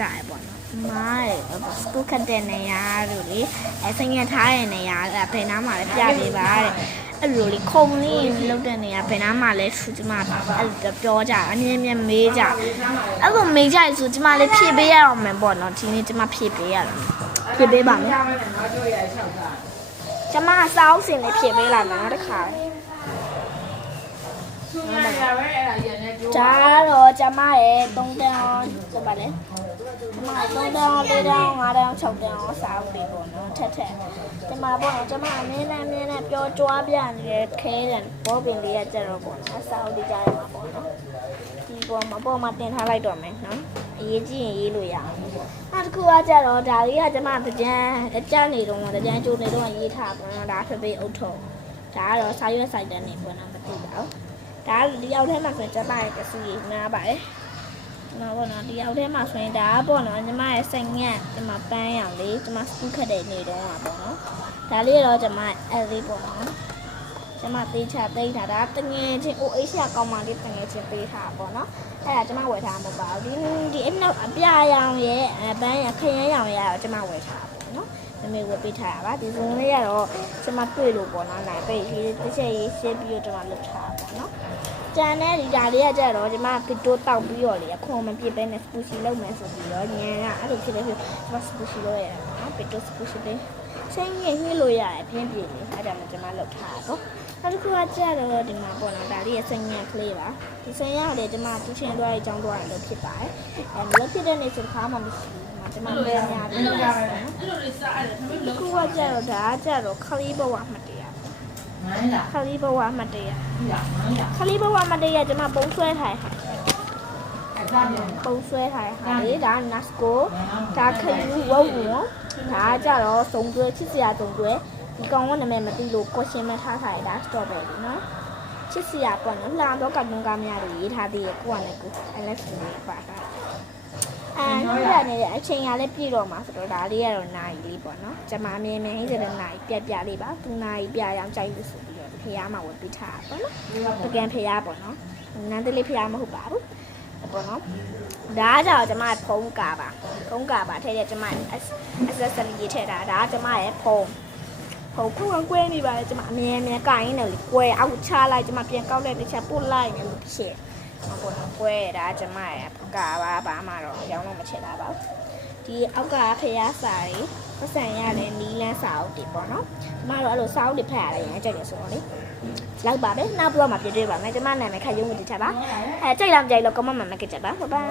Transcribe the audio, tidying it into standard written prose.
ကြရပေါ့နော်မားတယ်စကူခတ်တဲ့နေရာတို့လေစိတ်ငြထားတဲ့နေရာဘယ်နားမှာလဲပြပေးပါတဲ့အဲ့လိုလေခုံလေးလုတ်တဲ့နေရာဘယ်နားမှာလဲသူကျမအဲ့လိုပြောကြအမြဲမြဲမေးကြအဲ့လိုမေးကြဆိုကျမလည်းဖြေပေးရအောင်မယ်ပေါ့နော်ဒီနေ့ကျမဖြေပေးရတော့ဖြေပေးပါမယ်ကျမစောင်းစင်လေးဖြေပေးလိုက်မယ်နော်တခါဒါတော့ကျမရဲ့3တန်းဆိုပါလေကျမ3တန်း4တန်း5တန်း6တန်းစာအုပ်တွေပေါ့နော်ထက်ကျမပေါ့နော်ကျမအမြဲတမ်းပြောကြွားပြနေတဲ့ခဲတဲ့ဘောပင်လေးကကြတော့ပေါ့နော်စာအုပ်တွေကြားရမှာပေါ့နော်ဒီပေါ်မှာတင်ထားလိုက်တော့မယ်နော်အရေးကြီးရင်ရေးလို့ရအောင်နောက်တစ်ခုကကြတော့ဒါလေးကကျမတကြမ်းနေတော့တကြမ်းကျိုးနေတော့ရေးထားပေါ့နော်ဒါဖပေအုတ်ထုံဒါကတော့စာရွက်စိုက်တန်းနေပေါ့နော်မသိပါဘူးဒါဒီအောက်ထဲမှာဆိုရင်ကျမရဲ့ကစုကြီးနားပါတယ်။နော်ပေါ့နော်ဒီအောက်ထဲမှာဆိုရင်ဒါပေါ့နော်ညီမရဲ့စိတ်ငတ်ဒီမှာပန်းရောင်လေးဒီမှာစကူးခတ်တဲ့နေတော့ပါပေါ့နော်။ဒါလေးတော့ညီမအဲ့လေးပေါ့နော်။ညီမသေးချသိထားတာတငယ်ချင်း OH ရကောင်းမှလေးတငယ်ချင်းပေးထားပေါ့နော်။အဲ့ဒါညီမဝယ်ထားမှာမပါဘူး။ဒီအနောက်အပြရောင်ရဲ့ပန်းရခရမ်းရောင်ရဲ့တော့ညီမဝယ်ထားပေါ့နော်။မမေဝယ်ပေးထားတာပါဒီစုံလေးကတော့ညီမတွေ့လို့ပေါ့နော်နိုင်ပိတ်ရေးတစ်ချက်ရေးရှင်းပြီးတော့ညီမလုပ်ထားပါပေါ့နော်ကျန်တဲ့ဒီဒါလေးကကြတော့ဒီမှာဗီတိုတောက်ပြီးတော့လေအခွန်မပြစ်ပဲနဲ့စပူရှီလုပ်မယ်ဆိုပြီးတော့ညံကအဲ့လိုဖြစ်နေပြီဒီမှာစပူရှီလုပ်ရတယ်နော်ဗီတိုစပူရှီလေးချင်းရင်နှိလို့ရတယ်ပြင်းပြင်းလေးအဲ့ဒါမှကျွန်မလုပ်ထားတာပေါ့နောက်တစ်ခုကကြတော့ဒီမှာပေါ့နော်ဒါလေးရဲ့စညံကလေးပါဒီစညံကလေကျွန်မတူးချင်းသွားရေးကြောင်းသွားတယ်လို့ဖြစ်ပါတယ်အဲမလို့ဖြစ်တဲ့နေ့ဆိုခါမှမရှိဘူးကျွန်မပြန်ရပြီအဲ့လိုလေးစားရတယ်ခုကကြတော့ဒါကကြတော့ခလေးဘဝမှတ်တရားခလေးဘဝမှတ်တရားခလေးဘဝမှတ်တရားကျွန်မပုံဆွဲထားပုံဆွဲထားဟာလေဒါနတ်ကိုဒါခယူဝဝဒါကြတော့စုံတွဲချစ်စရာစုံတွဲဒီကောင်ကနာမည်မသိလို့ကိုရှင်မထားထားရတာစတော့ပဲဒီနော်ချစ်စရာပေါ့နော်လာတော့ကတ်တုံးကားများတွေရေးထားသေးရဲ့ကိုကလည်းကို LS လေးပါတာနှိုးရနေတဲ့အချိန်ကလည်းပြည့်တော့မှာဆိုတော့ဒါလေးကတော့နိုင်လေးပေါ့နော်ကျမအမြဲမြဲကြီးတဲ့နိုင်ပြလေးပါသူနိုင်ပြရောင်ကြိုက်လို့ဆိုပြီးတော့ဖះမှာဝင်ပေးထားပါပေါ့နော်ပကံဖះပေါ့နော်နန်းတလေးဖះမဟုတ်ပါဘူးပေါ့နော်ဒါကကြောင့်ကျမဖုံးကာပါထည့်ရကျမ accessory ရေးထည့်တာဒါကကျမရဲ့ဖုံးကွဲနေပါလေကျမအမြဲမြဲကိုင်းနေလေကွဲအောက်ချလိုက်ကျမပြန်ကောက်လိုက်တစ်ချက်ပုတ်လိုက်နေလို့ဖြစ်ပေါ့နော်ကွဲဒါကျမရဲ့ကာပါဘာမှတော့အကြောင်းတော့မချက်တာပါဒီအောက်ကဖះစာတွေပတ်စံရတဲ့နီးလန်းစာအုပ်တွေပေါ့နော်ကျမတို့အဲ့လိုစာအုပ်တွေဖတ်ရတယ်ရကြိုက်တယ်ဆိုတော့လေလိုက်ပါပဲနောက်ပြီးတော့မှပြည့်ပြည့်ပါမယ်ကျမနာမည်ခက်ရုံးကိုတခြားပါကြိုက်လားမကြိုက်လို့ comment မှာမကြည့်ကြပါဘိုင်